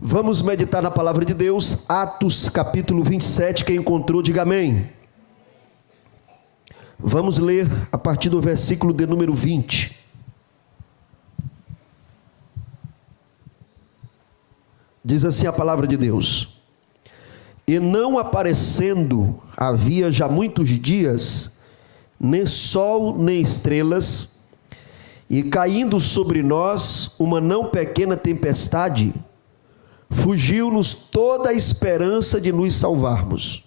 Vamos meditar na palavra de Deus, Atos capítulo 27, quem encontrou, diga amém. Vamos ler a partir do versículo de número 20. Diz assim a palavra de Deus: E não aparecendo havia já muitos dias, nem sol nem estrelas, e caindo sobre nós uma não pequena tempestade, fugiu-nos toda a esperança de nos salvarmos.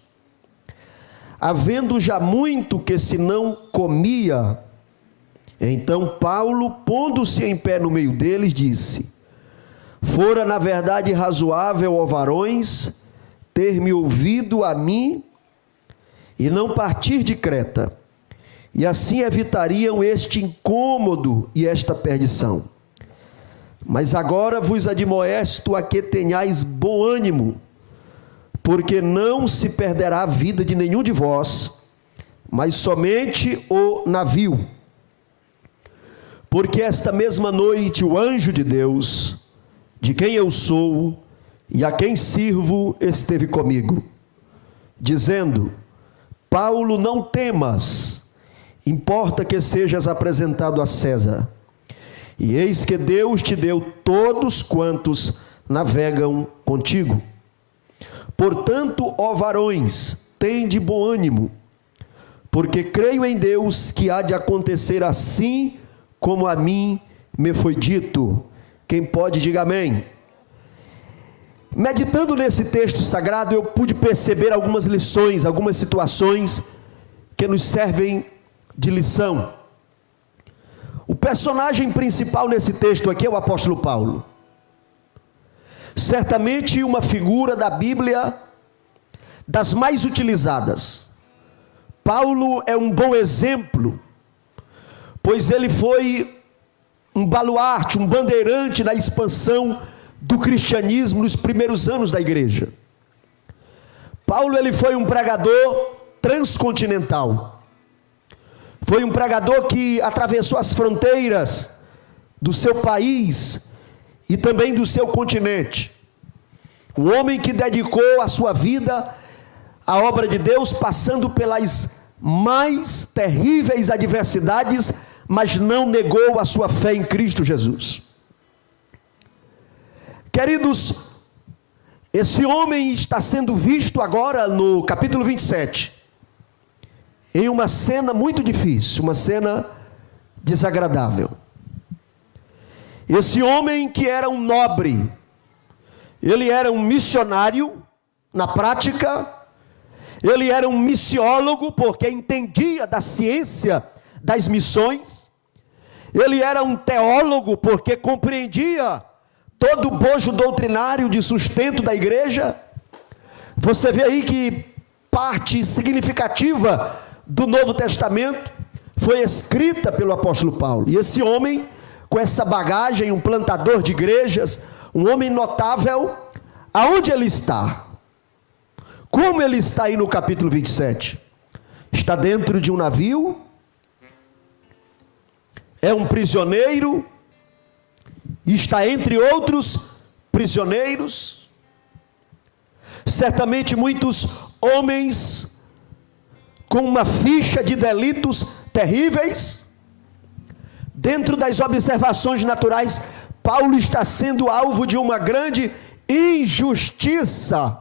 Havendo já muito que se não comia, então Paulo, pondo-se em pé no meio deles, disse: Fora na verdade razoável, ó varões, ter-me ouvido a mim e não partir de Creta, e assim evitariam este incômodo e esta perdição. Mas agora vos admoesto a que tenhais bom ânimo, porque não se perderá a vida de nenhum de vós, mas somente o navio. Porque esta mesma noite o anjo de Deus, de quem eu sou e a quem sirvo, esteve comigo, dizendo: Paulo, não temas, importa que sejas apresentado a César. E eis que Deus te deu todos quantos navegam contigo. Portanto, ó varões, tende bom ânimo, porque creio em Deus que há de acontecer assim como a mim me foi dito. Quem pode, diga amém. Meditando nesse texto sagrado, eu pude perceber algumas lições, algumas situações que nos servem de lição. O personagem principal nesse texto aqui é o apóstolo Paulo. Certamente uma figura da Bíblia das mais utilizadas. Paulo é um bom exemplo, pois ele foi um baluarte, um bandeirante na expansão do cristianismo nos primeiros anos da igreja. Paulo, ele foi um pregador transcontinental. Foi um pregador que atravessou as fronteiras do seu país e também do seu continente. Um homem que dedicou a sua vida à obra de Deus, passando pelas mais terríveis adversidades, mas não negou a sua fé em Cristo Jesus. Queridos, esse homem está sendo visto agora no capítulo 27, em uma cena muito difícil, uma cena desagradável. Esse homem que era um nobre, ele era um missionário na prática, ele era um missiólogo porque entendia da ciência das missões, ele era um teólogo porque compreendia todo o bojo doutrinário de sustento da igreja. Você vê aí que parte significativa do Novo Testamento foi escrita pelo apóstolo Paulo. E esse homem, com essa bagagem, um plantador de igrejas, um homem notável, aonde ele está? Como ele está aí no capítulo 27? Está dentro de um navio? É um prisioneiro? Está entre outros prisioneiros? Certamente muitos homens com uma ficha de delitos terríveis. Dentro das observações naturais, Paulo está sendo alvo de uma grande injustiça.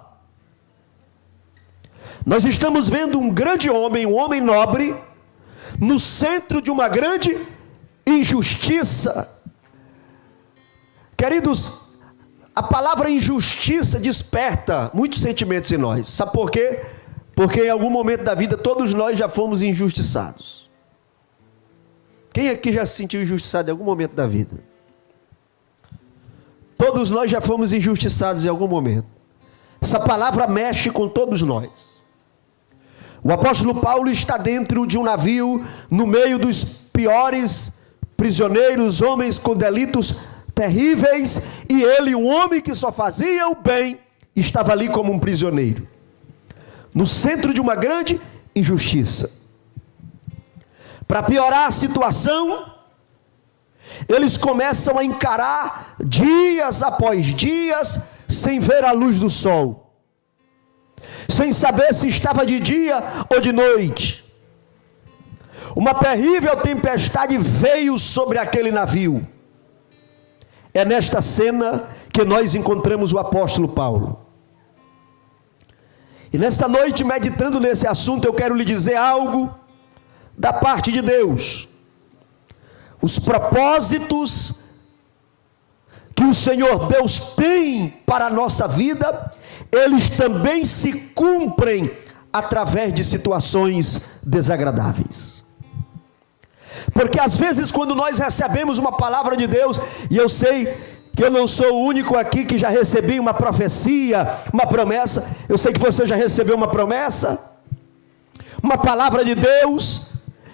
Nós estamos vendo um grande homem, um homem nobre, no centro de uma grande injustiça. Queridos, a palavra injustiça desperta muitos sentimentos em nós. Sabe por quê? Porque em algum momento da vida todos nós já fomos injustiçados. Quem aqui já se sentiu injustiçado em algum momento da vida? Todos nós já fomos injustiçados em algum momento. Essa palavra mexe com todos nós. O apóstolo Paulo está dentro de um navio, no meio dos piores prisioneiros, homens com delitos terríveis, e ele, um homem que só fazia o bem, estava ali como um prisioneiro, no centro de uma grande injustiça. Para piorar a situação, eles começam a encarar dias após dias, sem ver a luz do sol, sem saber se estava de dia ou de noite. Uma terrível tempestade veio sobre aquele navio. É nesta cena que nós encontramos o apóstolo Paulo. E nesta noite, meditando nesse assunto, eu quero lhe dizer algo da parte de Deus. Os propósitos que o Senhor Deus tem para a nossa vida, eles também se cumprem através de situações desagradáveis. Porque às vezes quando nós recebemos uma palavra de Deus, e eu sei que eu não sou o único aqui que já recebi uma profecia, uma promessa, eu sei que você já recebeu uma promessa, uma palavra de Deus,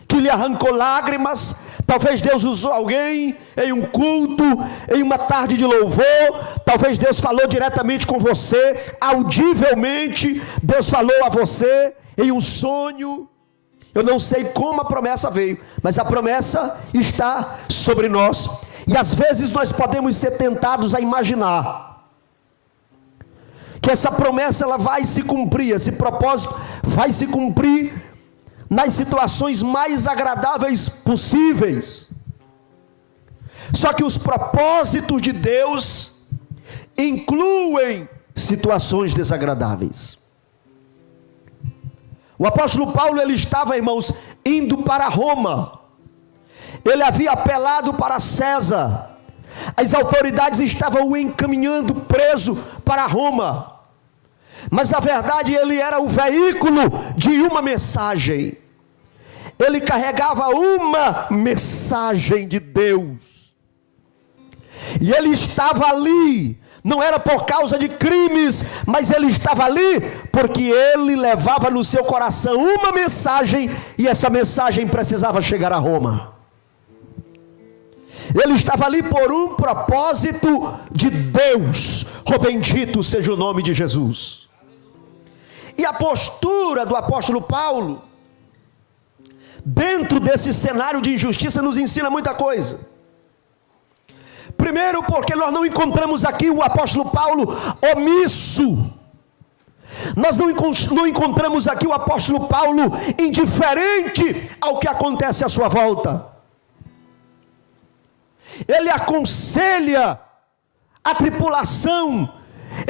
que lhe arrancou lágrimas. Talvez Deus usou alguém em um culto, em uma tarde de louvor, talvez Deus falou diretamente com você, audivelmente, Deus falou a você em um sonho. Eu não sei como a promessa veio, mas a promessa está sobre nós. E às vezes nós podemos ser tentados a imaginar que essa promessa ela vai se cumprir, esse propósito vai se cumprir nas situações mais agradáveis possíveis. Só que os propósitos de Deus incluem situações desagradáveis. O apóstolo Paulo, ele estava, irmãos, indo para Roma. Ele havia apelado para César. As autoridades estavam o encaminhando preso para Roma. Mas na verdade ele era o veículo de uma mensagem. Ele carregava uma mensagem de Deus. E ele estava ali, não era por causa de crimes, mas ele estava ali porque ele levava no seu coração uma mensagem, e essa mensagem precisava chegar a Roma. Ele estava ali por um propósito de Deus. Oh, bendito seja o nome de Jesus. E a postura do apóstolo Paulo, dentro desse cenário de injustiça, nos ensina muita coisa. Primeiro, porque nós não encontramos aqui o apóstolo Paulo omisso. Nós não encontramos aqui o apóstolo Paulo indiferente ao que acontece à sua volta. Ele aconselha a tripulação,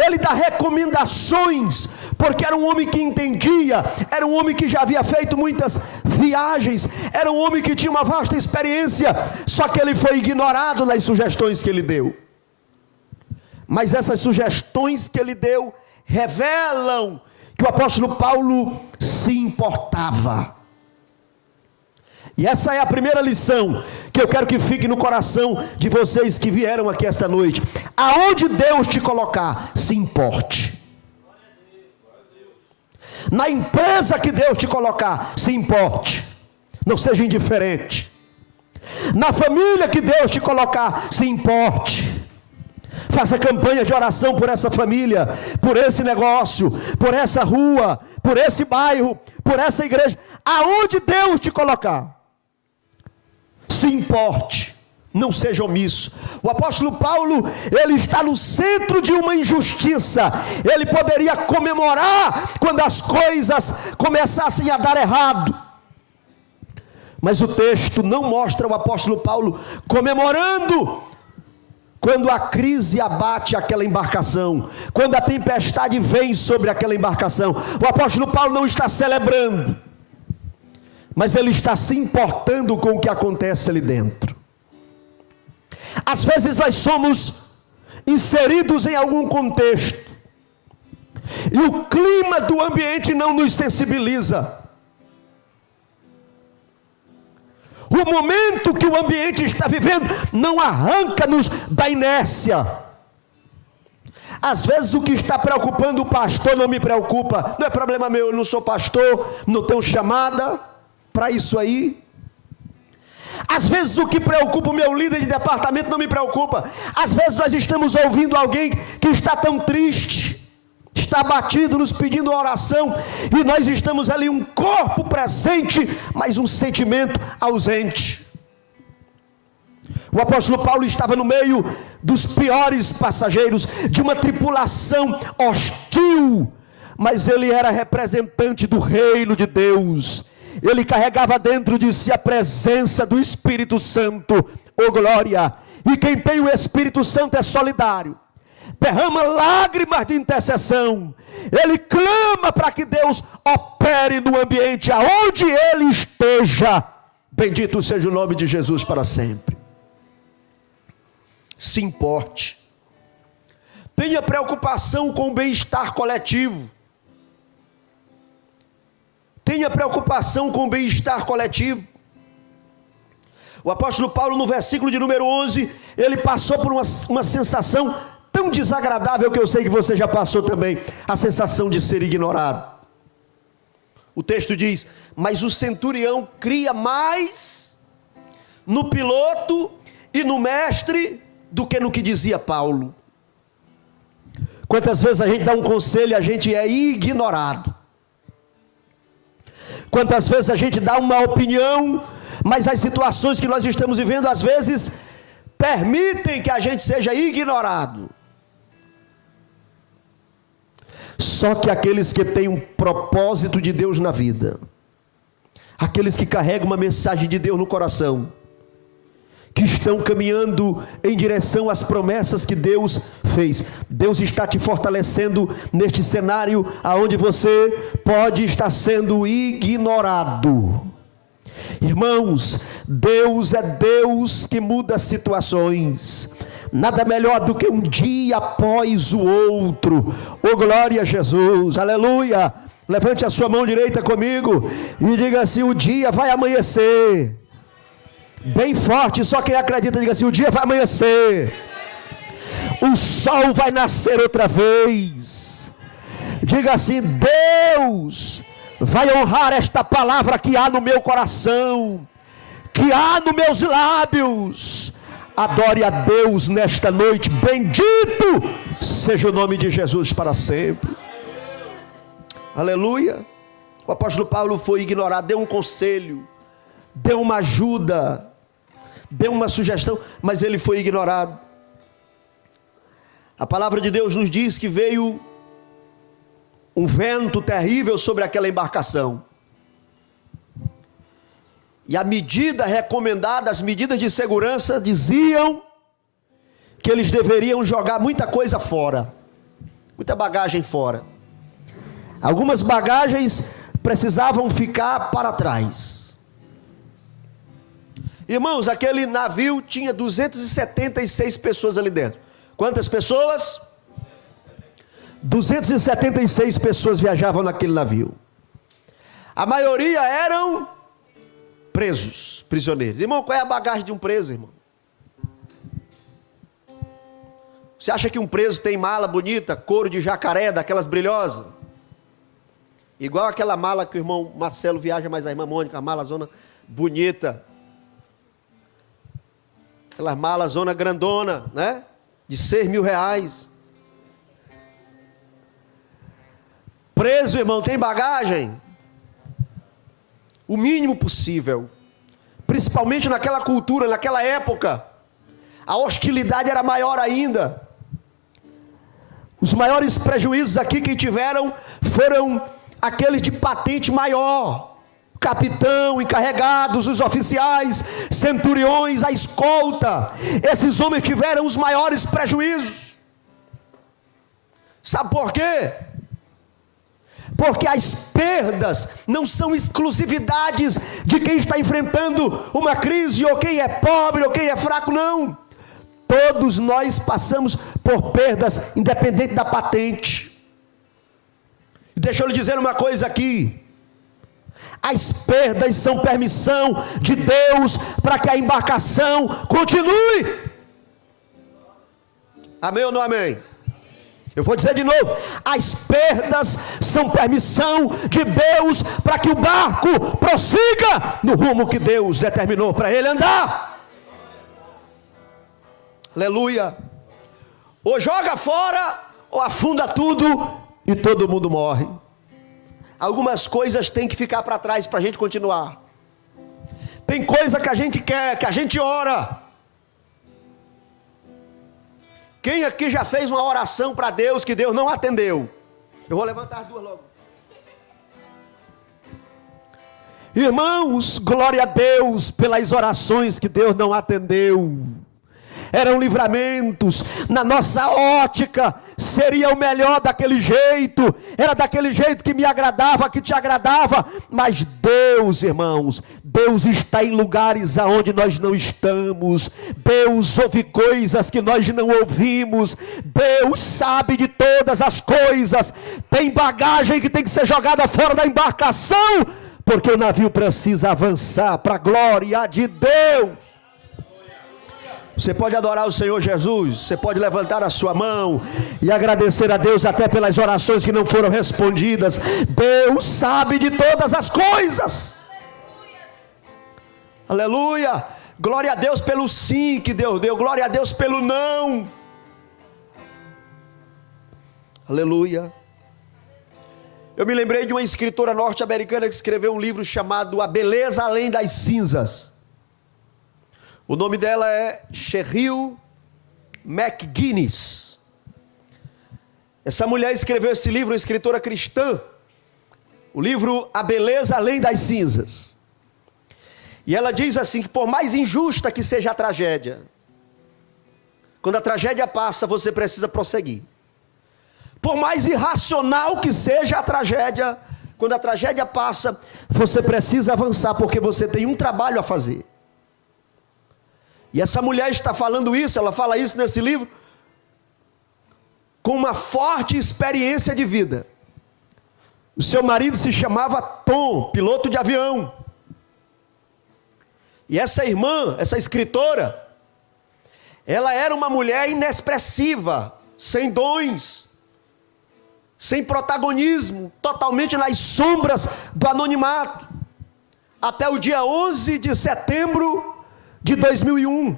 ele dá recomendações, porque era um homem que entendia, era um homem que já havia feito muitas viagens, era um homem que tinha uma vasta experiência, só que ele foi ignorado nas sugestões que ele deu. Mas essas sugestões que ele deu revelam que o apóstolo Paulo se importava. E essa é a primeira lição que eu quero que fique no coração de vocês que vieram aqui esta noite. Aonde Deus te colocar, se importe. Na empresa que Deus te colocar, se importe. Não seja indiferente. Na família que Deus te colocar, se importe. Faça campanha de oração por essa família, por esse negócio, por essa rua, por esse bairro, por essa igreja. Aonde Deus te colocar, se importe, não seja omisso. O apóstolo Paulo, ele está no centro de uma injustiça. Ele poderia comemorar quando as coisas começassem a dar errado, mas o texto não mostra o apóstolo Paulo comemorando quando a crise abate aquela embarcação, quando a tempestade vem sobre aquela embarcação. O apóstolo Paulo não está celebrando, mas ele está se importando com o que acontece ali dentro. Às vezes nós somos inseridos em algum contexto, e o clima do ambiente não nos sensibiliza. O momento que o ambiente está vivendo não arranca-nos da inércia. Às vezes o que está preocupando o pastor não me preocupa. Não é problema meu, eu não sou pastor, não tenho chamada para isso aí. Às vezes o que preocupa o meu líder de departamento não me preocupa. Às vezes nós estamos ouvindo alguém que está tão triste, está abatido, nos pedindo oração, e nós estamos ali um corpo presente, mas um sentimento ausente. O apóstolo Paulo estava no meio dos piores passageiros de uma tripulação hostil, mas ele era representante do reino de Deus. Ele carregava dentro de si a presença do Espírito Santo, oh glória! E quem tem o Espírito Santo é solidário, derrama lágrimas de intercessão, ele clama para que Deus opere no ambiente aonde ele esteja. Bendito seja o nome de Jesus para sempre. Se importe, tenha preocupação com o bem-estar coletivo, tenha preocupação com o bem-estar coletivo. O apóstolo Paulo, no versículo de número 11, ele passou por uma sensação tão desagradável, que eu sei que você já passou também, a sensação de ser ignorado. O texto diz: mas o centurião cria mais no piloto e no mestre do que no que dizia Paulo. Quantas vezes a gente dá um conselho e a gente é ignorado? Quantas vezes a gente dá uma opinião, mas as situações que nós estamos vivendo às vezes permitem que a gente seja ignorado. Só que aqueles que têm um propósito de Deus na vida, aqueles que carregam uma mensagem de Deus no coração, que estão caminhando em direção às promessas que Deus fez, Deus está te fortalecendo neste cenário aonde você pode estar sendo ignorado. Irmãos, Deus é Deus que muda situações. Nada melhor do que um dia após o outro. Oh glória a Jesus, aleluia. Levante a sua mão direita comigo e diga assim: o dia vai amanhecer. Bem forte, só quem acredita diga assim: o dia vai amanhecer, o sol vai nascer outra vez. Diga assim: Deus vai honrar esta palavra que há no meu coração, que há nos meus lábios. Adore a Deus nesta noite. Bendito seja o nome de Jesus para sempre. Aleluia. O apóstolo Paulo foi ignorado, deu um conselho, deu uma ajuda, deu uma sugestão, mas ele foi ignorado. A palavra de Deus nos diz que veio um vento terrível sobre aquela embarcação. E a medida recomendada, as medidas de segurança diziam que eles deveriam jogar muita coisa fora, muita bagagem fora. Algumas bagagens precisavam ficar para trás. Irmãos, aquele navio tinha 276 pessoas ali dentro. Quantas pessoas? 276 pessoas viajavam naquele navio. A maioria eram presos, prisioneiros. Irmão, qual é a bagagem de um preso, irmão? Você acha que um preso tem mala bonita, couro de jacaré, daquelas brilhosas? Igual aquela mala que o irmão Marcelo viaja, mas a irmã Mônica, a mala zona bonita. Aquela mala zona grandona, né? De R$6.000. Preso, irmão, tem bagagem? O mínimo possível, principalmente naquela cultura, naquela época, a hostilidade era maior ainda. Os maiores prejuízos aqui que tiveram foram aqueles de patente maior, capitão, encarregados, os oficiais, centuriões, a escolta. Esses homens tiveram os maiores prejuízos. Sabe por quê? Porque as perdas não são exclusividades de quem está enfrentando uma crise, ou quem é pobre, ou quem é fraco, não. Todos nós passamos por perdas, independente da patente. Deixa eu lhe dizer uma coisa aqui: as perdas são permissão de Deus para que a embarcação continue. Amém ou não amém? Eu vou dizer de novo: as perdas são permissão de Deus para que o barco prossiga no rumo que Deus determinou para ele andar. Aleluia. Ou joga fora, ou afunda tudo e todo mundo morre. Algumas coisas têm que ficar para trás para a gente continuar. Tem coisa que a gente quer, que a gente ora, Quem aqui já fez uma oração para Deus que Deus não atendeu? Eu vou levantar as duas logo. Irmãos, glória a Deus pelas orações que Deus não atendeu. Eram livramentos, na nossa ótica, seria o melhor daquele jeito, era daquele jeito que me agradava, que te agradava, mas Deus, irmãos, Deus está em lugares aonde nós não estamos, Deus ouve coisas que nós não ouvimos, Deus sabe de todas as coisas, tem bagagem que tem que ser jogada fora da embarcação, porque o navio precisa avançar para a glória de Deus. Você pode adorar o Senhor Jesus, você pode levantar a sua mão e agradecer a Deus até pelas orações que não foram respondidas. Deus sabe de todas as coisas. Aleluia. Glória a Deus pelo sim que Deus deu, glória a Deus pelo não. Aleluia. Eu me lembrei de uma escritora norte-americana que escreveu um livro chamado A Beleza Além das Cinzas. O nome dela é Cheryl McGuinness. Essa mulher escreveu esse livro, uma escritora cristã. O livro A Beleza Além das Cinzas. E ela diz assim, que por mais injusta que seja a tragédia, quando a tragédia passa, você precisa prosseguir. Por mais irracional que seja a tragédia, quando a tragédia passa, você precisa avançar, porque você tem um trabalho a fazer. E essa mulher está falando isso, ela fala isso nesse livro, com uma forte experiência de vida. O seu marido se chamava Tom, piloto de avião. E essa irmã, essa escritora, ela era uma mulher inexpressiva, sem dons, sem protagonismo, totalmente nas sombras do anonimato, até o dia 11 de setembro de 2001,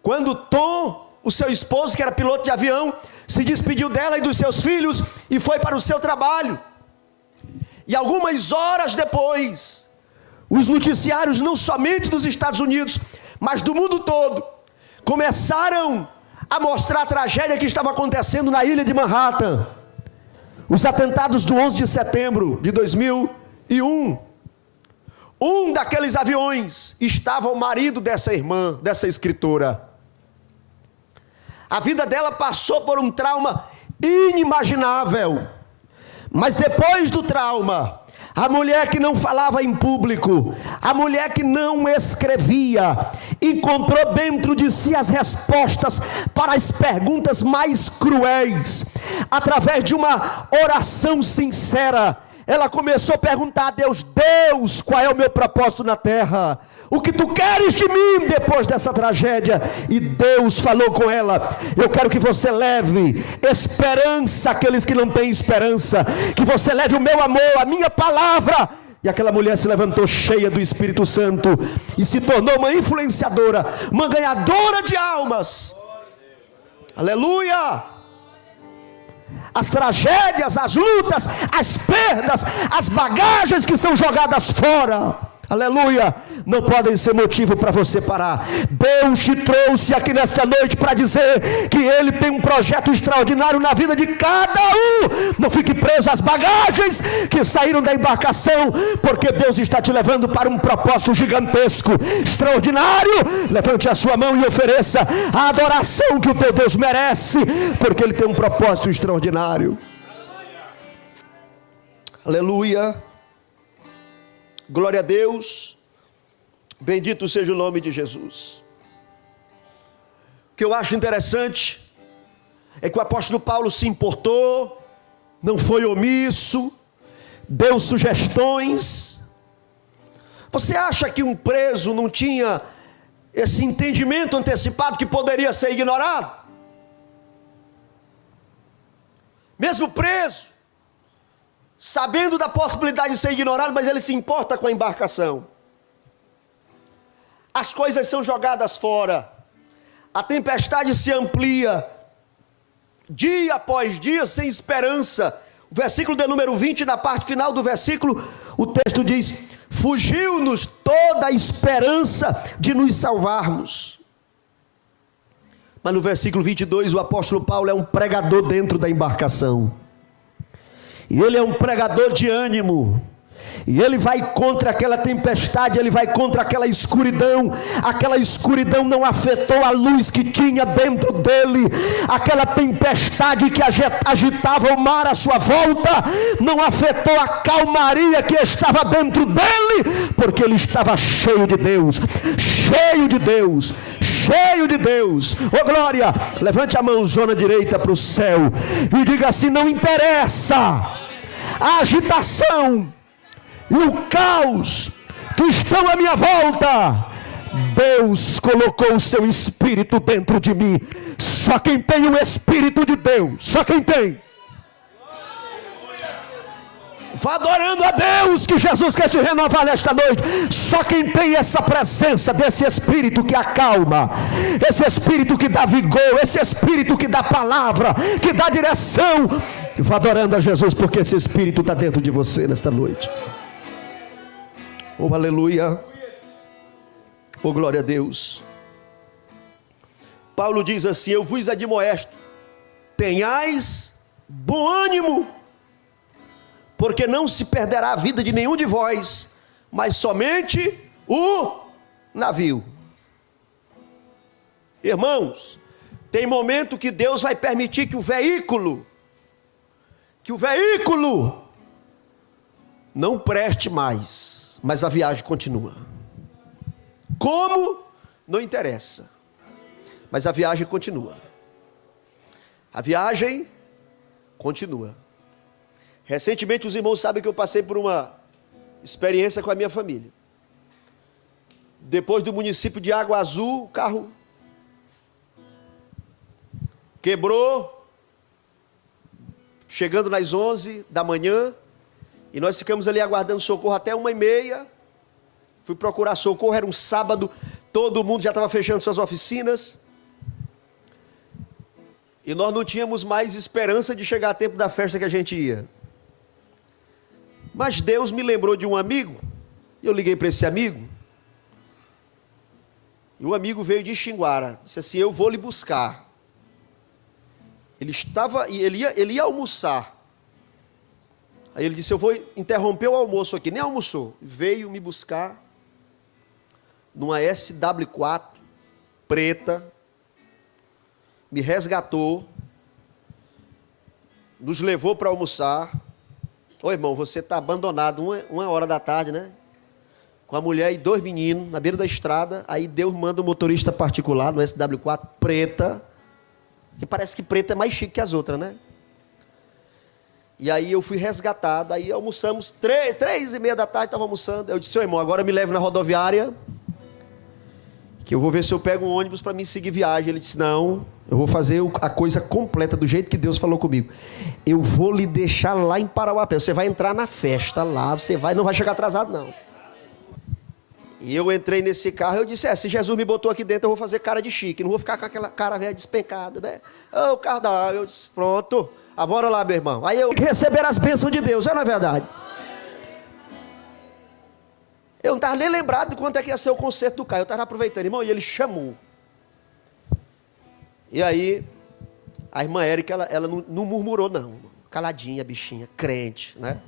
quando Tom, o seu esposo, que era piloto de avião, se despediu dela e dos seus filhos e foi para o seu trabalho. E algumas horas depois, os noticiários, não somente dos Estados Unidos, mas do mundo todo, começaram a mostrar a tragédia que estava acontecendo na ilha de Manhattan. Os atentados do 11 de setembro de 2001. Um daqueles aviões estava o marido dessa irmã, dessa escritora. A vida dela passou por um trauma inimaginável. Mas depois do trauma, a mulher que não falava em público, a mulher que não escrevia, encontrou dentro de si as respostas para as perguntas mais cruéis. Através de uma oração sincera, ela começou a perguntar a Deus: Deus, qual é o meu propósito na terra? O que tu queres de mim depois dessa tragédia? E Deus falou com ela: eu quero que você leve esperança àqueles que não têm esperança, que você leve o meu amor, a minha palavra. E aquela mulher se levantou cheia do Espírito Santo e se tornou uma influenciadora, uma ganhadora de almas. Aleluia! As tragédias, as lutas, as perdas, as bagagens que são jogadas fora, aleluia, não podem ser motivo para você parar. Deus te trouxe aqui nesta noite para dizer que Ele tem um projeto extraordinário na vida de cada um. Não fique preso às bagagens que saíram da embarcação, porque Deus está te levando para um propósito gigantesco, extraordinário. Levante a sua mão e ofereça a adoração que o teu Deus merece, porque Ele tem um propósito extraordinário. Aleluia. Glória a Deus, bendito seja o nome de Jesus. O que eu acho interessante é que o apóstolo Paulo se importou, não foi omisso, deu sugestões. Você acha que um preso não tinha esse entendimento antecipado que poderia ser ignorado? Mesmo preso, sabendo da possibilidade de ser ignorado, mas ele se importa com a embarcação. As coisas são jogadas fora, a tempestade se amplia, dia após dia, sem esperança. O versículo de número 20, na parte final do versículo, o texto diz: fugiu-nos toda a esperança de nos salvarmos. Mas no versículo 22, o apóstolo Paulo é um pregador dentro da embarcação. E ele é um pregador de ânimo. E ele vai contra aquela tempestade, ele vai contra aquela escuridão. Aquela escuridão não afetou a luz que tinha dentro dele. Aquela tempestade que agitava o mar à sua volta não afetou a calmaria que estava dentro dele, porque ele estava cheio de Deus, cheio de Deus, cheio de Deus. Ô glória, levante a mãozona direita para o céu e diga assim: não interessa a agitação e o caos que estão à minha volta, Deus colocou o seu Espírito dentro de mim. Só quem tem o Espírito de Deus, só quem tem. Vá adorando a Deus, que Jesus quer te renovar nesta noite. Só quem tem essa presença desse Espírito que acalma, esse Espírito que dá vigor, esse Espírito que dá palavra, que dá direção. Vá adorando a Jesus, porque esse Espírito está dentro de você nesta noite. Oh, aleluia. Oh, glória a Deus. Paulo diz assim: eu vos admoesto, tenhais bom ânimo, porque não se perderá a vida de nenhum de vós, mas somente o navio. Irmãos, tem momento que Deus vai permitir que o veículo não preste mais, mas a viagem continua. Como? Não interessa, mas a viagem continua. A viagem continua. Recentemente os irmãos sabem que eu passei por uma experiência com a minha família. Depois do município de Água Azul, o carro quebrou, chegando nas 11 da manhã, e nós ficamos ali aguardando socorro até 1h30, fui procurar socorro, era um sábado, todo mundo já estava fechando suas oficinas, e nós não tínhamos mais esperança de chegar a tempo da festa que a gente ia. Mas Deus me lembrou de um amigo, eu liguei para esse amigo, e o amigo veio de Xinguara, disse assim: eu vou lhe buscar. Ele ia almoçar, aí ele disse: eu vou interromper o almoço aqui, nem almoçou, veio me buscar, numa SW4, preta, me resgatou, nos levou para almoçar. Ô irmão, você está abandonado, uma hora da tarde, né? Com a mulher e 2 meninos, na beira da estrada. Aí Deus manda um motorista particular, no SW4, preta, que parece que preta é mais chique que as outras, né? E aí eu fui resgatado, aí almoçamos, 3h30 da tarde, estava almoçando. Eu disse: seu irmão, agora me leve na rodoviária, que eu vou ver se eu pego um ônibus para me seguir viagem. Ele disse: não, eu vou fazer a coisa completa, do jeito que Deus falou comigo. Eu vou lhe deixar lá em Parauapé, você vai entrar na festa lá, você não vai chegar atrasado não. E eu entrei nesse carro, eu disse: se Jesus me botou aqui dentro, eu vou fazer cara de chique, não vou ficar com aquela cara velha despencada, né? O carro da... Eu disse: pronto, bora lá, meu irmão. Aí eu receber as bênçãos de Deus, não é verdade? Eu não estava nem lembrado de quanto é que ia ser o concerto do carro, eu estava aproveitando, irmão, e ele chamou. E aí, a irmã Érica, ela não murmurou não, caladinha, bichinha, crente, né?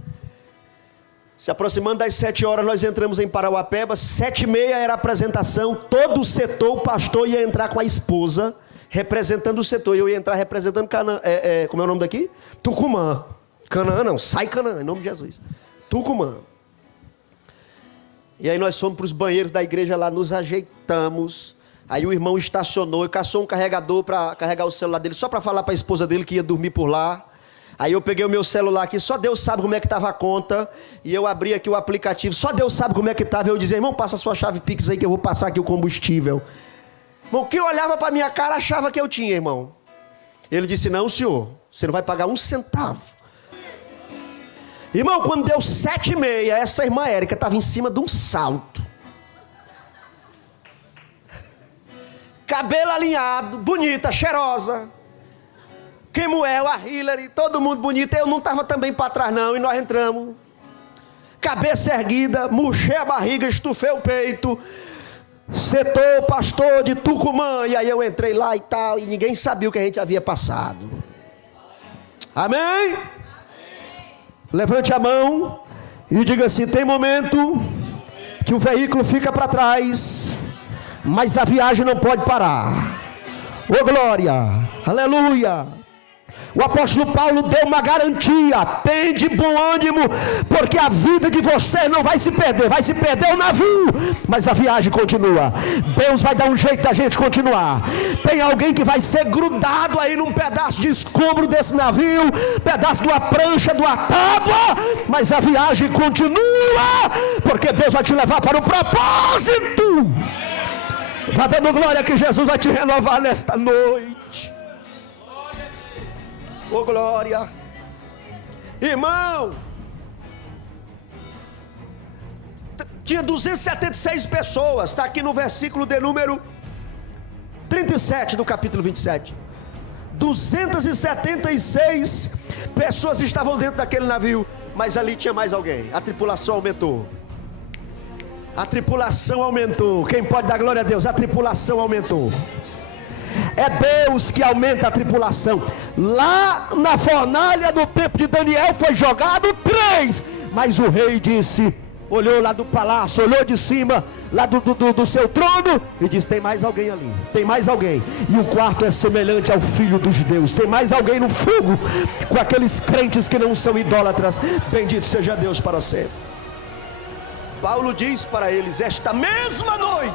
Se aproximando das 7 horas, nós entramos em Parauapeba, 7h30 era a apresentação, todo o setor, o pastor ia entrar com a esposa, representando o setor, e eu ia entrar representando Canaã, como é o nome daqui? Tucumã. Canaã não, sai Canaã, em nome de Jesus. Tucumã. E aí nós fomos para os banheiros da igreja lá, nos ajeitamos, aí o irmão estacionou e caçou um carregador para carregar o celular dele, só para falar para a esposa dele que ia dormir por lá. Aí eu peguei o meu celular aqui, só Deus sabe como é que estava a conta, e eu abri aqui o aplicativo, só Deus sabe como é que estava, eu dizia: irmão, passa a sua chave Pix aí que eu vou passar aqui o combustível. Irmão, quem olhava para a minha cara achava que eu tinha, irmão. Ele disse: não, senhor, você não vai pagar 1 centavo. Irmão, quando deu 7h30, essa irmã Érica estava em cima de um salto, cabelo alinhado, bonita, cheirosa, Kemuel, a Hillary, todo mundo bonito. Eu não estava também para trás não, e nós entramos, cabeça erguida, murchei a barriga, estufei o peito, setor pastor de Tucumã. E aí eu entrei lá e tal, e ninguém sabia o que a gente havia passado. Amém? Levante a mão e diga assim: tem momento que o veículo fica para trás, mas a viagem não pode parar. Ô glória, aleluia. O apóstolo Paulo deu uma garantia: tende bom ânimo, porque a vida de vocês não vai se perder o navio, mas a viagem continua. Deus vai dar um jeito da gente continuar. Tem alguém que vai ser grudado aí num pedaço de escombro desse navio, pedaço de uma prancha, de uma tábua, mas a viagem continua, porque Deus vai te levar para o propósito. Vá dando glória que Jesus vai te renovar nesta noite. Ô glória. Irmão, tinha 276 pessoas. Está aqui no versículo de número 37 do capítulo 27. 276 pessoas estavam dentro daquele navio, mas ali tinha mais alguém. A tripulação aumentou. A tripulação aumentou. Quem pode dar glória a Deus? A tripulação aumentou. É Deus que aumenta a tripulação. Lá na fornalha do tempo de Daniel foi jogado 3, mas o rei disse, olhou lá do palácio, olhou de cima lá do seu trono e disse: tem mais alguém ali, tem mais alguém. E o quarto é semelhante ao Filho dos Deus. Tem mais alguém no fogo, com aqueles crentes que não são idólatras. Bendito seja Deus para sempre. Paulo diz para eles: esta mesma noite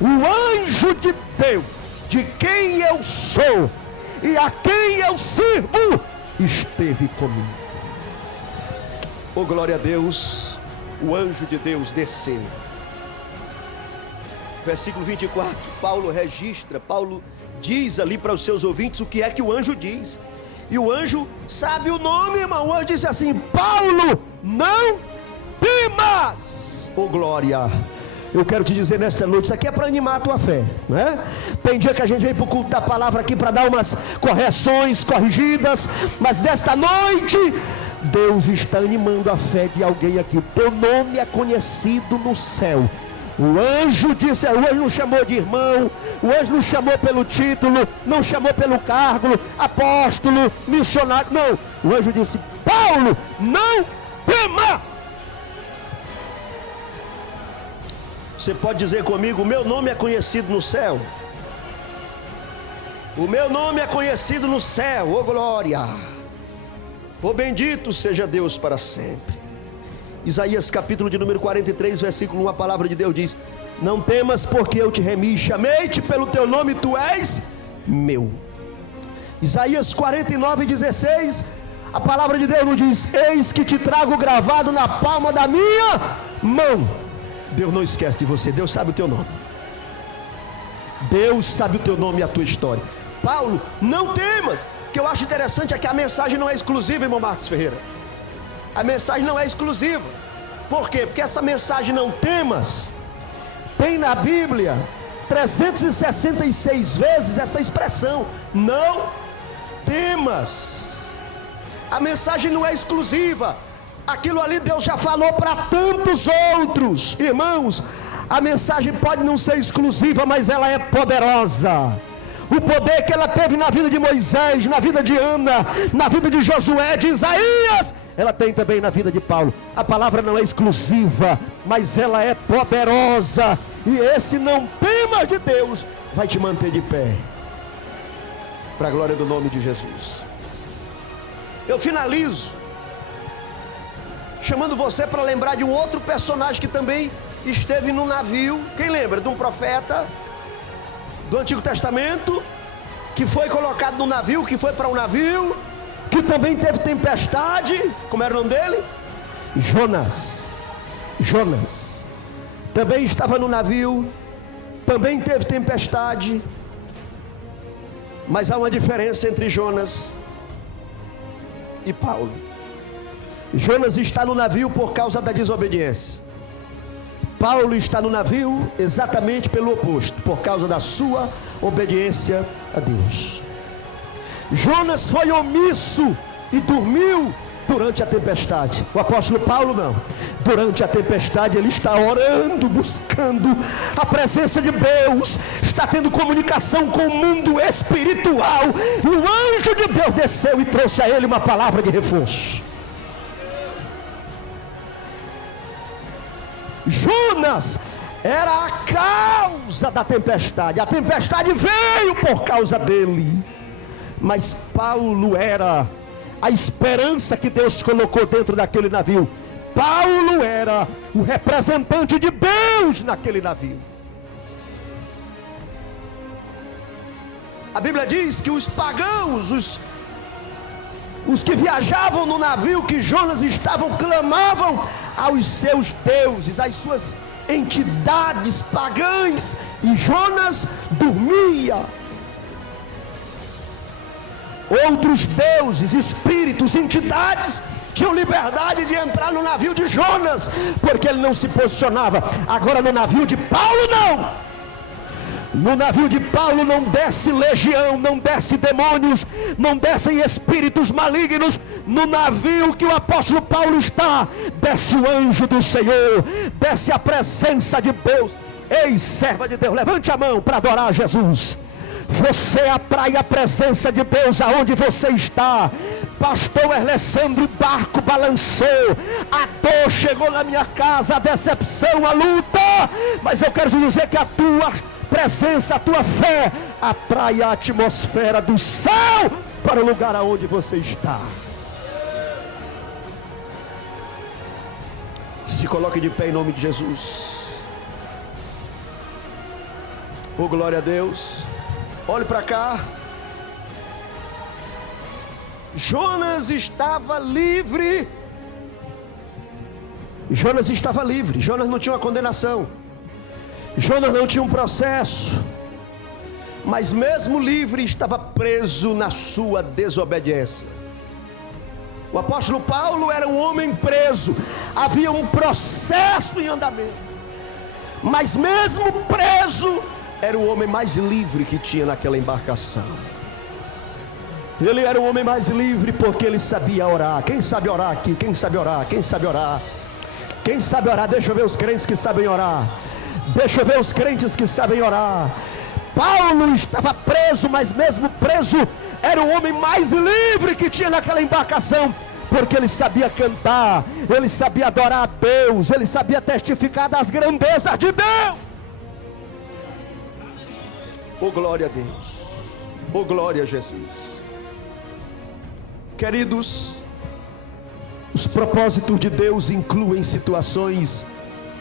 o anjo de Deus, de quem eu sou e a quem eu sirvo, esteve comigo. Oh glória a Deus. O anjo de Deus desceu. Versículo 24, Paulo registra, Paulo diz ali para os seus ouvintes o que é que o anjo diz. E o anjo sabe o nome, irmão. O anjo disse assim: Paulo, não temas. Oh glória. Eu quero te dizer nesta noite, isso aqui é para animar a tua fé, né? Tem dia que a gente vem para o culto da palavra aqui para dar umas correções, corrigidas, mas desta noite Deus está animando a fé de alguém aqui. Teu nome é conhecido no céu. O anjo disse, o anjo não chamou de irmão, o anjo não chamou pelo título, não chamou pelo cargo, apóstolo, missionário, não. O anjo disse: Paulo, não tema. Você pode dizer comigo: o meu nome é conhecido no céu. O meu nome é conhecido no céu. Oh glória. Oh bendito seja Deus para sempre. Isaías capítulo de número 43, versículo 1, a palavra de Deus diz: não temas, porque eu te remi, chamei-te pelo teu nome, tu és meu. Isaías 49, 16, a palavra de Deus nos diz: eis que te trago gravado na palma da minha mão. Deus não esquece de você. Deus sabe o teu nome. Deus sabe o teu nome e a tua história. Paulo, não temas. O que eu acho interessante é que a mensagem não é exclusiva, irmão Marcos Ferreira. A mensagem não é exclusiva. Por quê? Porque essa mensagem não temas tem na Bíblia 366 vezes essa expressão: não temas. A mensagem não é exclusiva. Aquilo ali Deus já falou para tantos outros. Irmãos, a mensagem pode não ser exclusiva, mas ela é poderosa. O poder que ela teve na vida de Moisés, na vida de Ana, na vida de Josué, de Isaías, ela tem também na vida de Paulo. A palavra não é exclusiva, mas ela é poderosa. E esse não tema de Deus vai te manter de pé, para a glória do nome de Jesus. Eu finalizo chamando você para lembrar de um outro personagem que também esteve no navio. Quem lembra de um profeta do Antigo Testamento que foi colocado no navio, que foi para um navio, que também teve tempestade? Como era o nome dele? Jonas. Jonas também estava no navio, também teve tempestade, mas há uma diferença entre Jonas e Paulo. Jonas está no navio por causa da desobediência. Paulo está no navio exatamente pelo oposto, por causa da sua obediência a Deus. Jonas foi omisso e dormiu durante a tempestade. O apóstolo Paulo não. Durante a tempestade ele está orando, buscando a presença de Deus, está tendo comunicação com o mundo espiritual, e o anjo de Deus desceu e trouxe a ele uma palavra de reforço. Jonas era a causa da tempestade, a tempestade veio por causa dele, mas Paulo era a esperança que Deus colocou dentro daquele navio. Paulo era o representante de Deus naquele navio. A Bíblia diz que os pagãos, os que viajavam no navio que Jonas estavam, clamavam aos seus deuses, às suas entidades pagãs, e Jonas dormia. Outros deuses, espíritos, entidades tinham liberdade de entrar no navio de Jonas, porque ele não se posicionava. Agora no navio de Paulo não. No navio de Paulo não desce legião, não desce demônios, não descem espíritos malignos. No navio que o apóstolo Paulo está, desce o anjo do Senhor, desce a presença de Deus. Ei, serva de Deus, levante a mão para adorar a Jesus. Você atrai a presença de Deus aonde você está. Pastor Erlessandro, o barco balançou, a dor chegou na minha casa, a decepção, a luta, mas eu quero te dizer que a tua presença, a tua fé atrai a atmosfera do céu para o lugar aonde você está. Se coloque de pé em nome de Jesus. Oh, glória a Deus. Olhe para cá. Jonas estava livre. Jonas estava livre. Jonas não tinha uma condenação. Jonas não tinha um processo. Mas mesmo livre, estava preso na sua desobediência. O apóstolo Paulo era um homem preso. Havia um processo em andamento. Mas mesmo preso, era o homem mais livre que tinha naquela embarcação. Ele era o homem mais livre porque ele sabia orar. Quem sabe orar aqui? Quem sabe orar? Quem sabe orar? Quem sabe orar? Deixa eu ver os crentes que sabem orar. Deixa eu ver os crentes que sabem orar. Paulo estava preso, mas mesmo preso, era o homem mais livre que tinha naquela embarcação, porque ele sabia cantar, ele sabia adorar a Deus, ele sabia testificar das grandezas de Deus. Oh, glória a Deus. Oh, glória a Jesus. Queridos, os propósitos de Deus incluem situações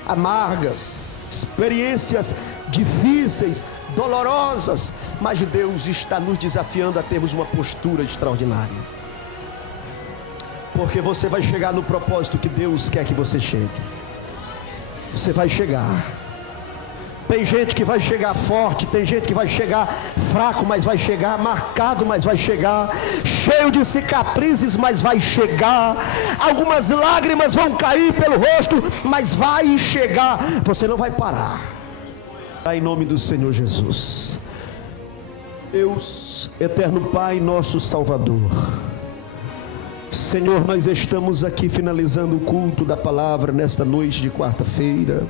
amargas, experiências difíceis, dolorosas, mas Deus está nos desafiando a termos uma postura extraordinária, porque você vai chegar no propósito que Deus quer que você chegue. Você vai chegar. Tem gente que vai chegar forte, tem gente que vai chegar fraco, mas vai chegar, marcado, mas vai chegar, cheio de cicatrizes, mas vai chegar, algumas lágrimas vão cair pelo rosto, mas vai chegar. Você não vai parar. Em nome do Senhor Jesus. Deus, eterno Pai, nosso Salvador, Senhor, nós estamos aqui finalizando o culto da palavra nesta noite de quarta-feira.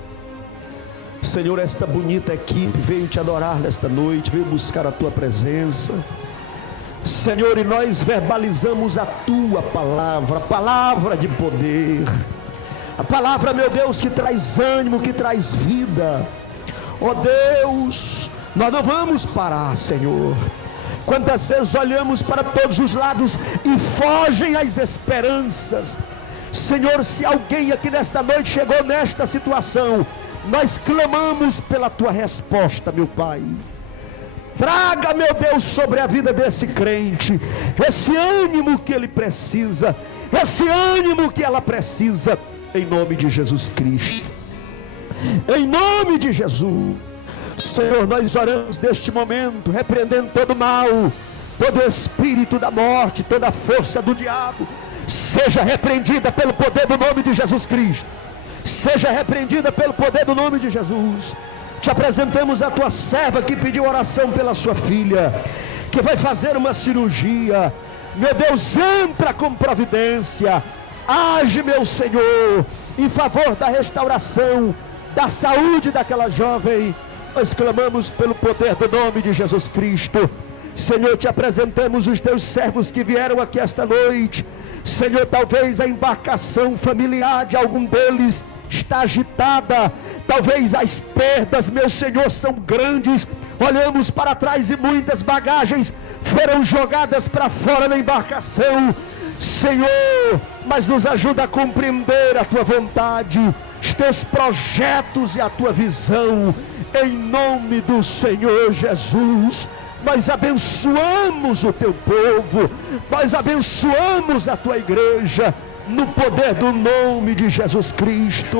Senhor, esta bonita equipe veio te adorar nesta noite, veio buscar a tua presença, Senhor, e nós verbalizamos a tua palavra, a palavra de poder, a palavra, meu Deus, que traz ânimo, que traz vida. Ó Deus, nós não vamos parar, Senhor. Quantas vezes olhamos para todos os lados e fogem as esperanças. Senhor, se alguém aqui nesta noite chegou nesta situação, nós clamamos pela tua resposta, meu Pai. Traga, meu Deus, sobre a vida desse crente esse ânimo que ele precisa, esse ânimo que ela precisa, em nome de Jesus Cristo, em nome de Jesus. Senhor, nós oramos neste momento, repreendendo todo mal, todo espírito da morte, toda força do diabo, seja repreendida pelo poder do nome de Jesus Cristo. Seja repreendida pelo poder do nome de Jesus. Te apresentamos a tua serva que pediu oração pela sua filha, que vai fazer uma cirurgia. Meu Deus, entra com providência, age, meu Senhor, em favor da restauração, da saúde daquela jovem. Nós clamamos pelo poder do nome de Jesus Cristo. Senhor, te apresentamos os teus servos que vieram aqui esta noite. Senhor, talvez a embarcação familiar de algum deles está agitada, talvez as perdas, meu Senhor, são grandes. Olhamos para trás e muitas bagagens foram jogadas para fora da embarcação, Senhor, mas nos ajuda a compreender a tua vontade, os teus projetos e a tua visão, em nome do Senhor Jesus. Nós abençoamos o teu povo, nós abençoamos a tua igreja, no poder do nome de Jesus Cristo.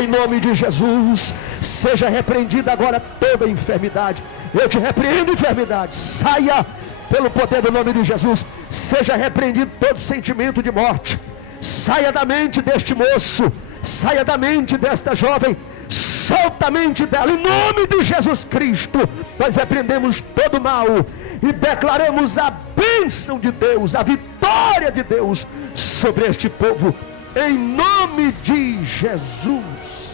Em nome de Jesus, seja repreendida agora toda enfermidade. Eu te repreendo, enfermidade, saia pelo poder do nome de Jesus. Seja repreendido todo sentimento de morte, saia da mente deste moço, saia da mente desta jovem, solta a mente dela, em nome de Jesus Cristo. Nós repreendemos todo mal e declaramos a bênção de Deus, a vitória de Deus sobre este povo, em nome de Jesus.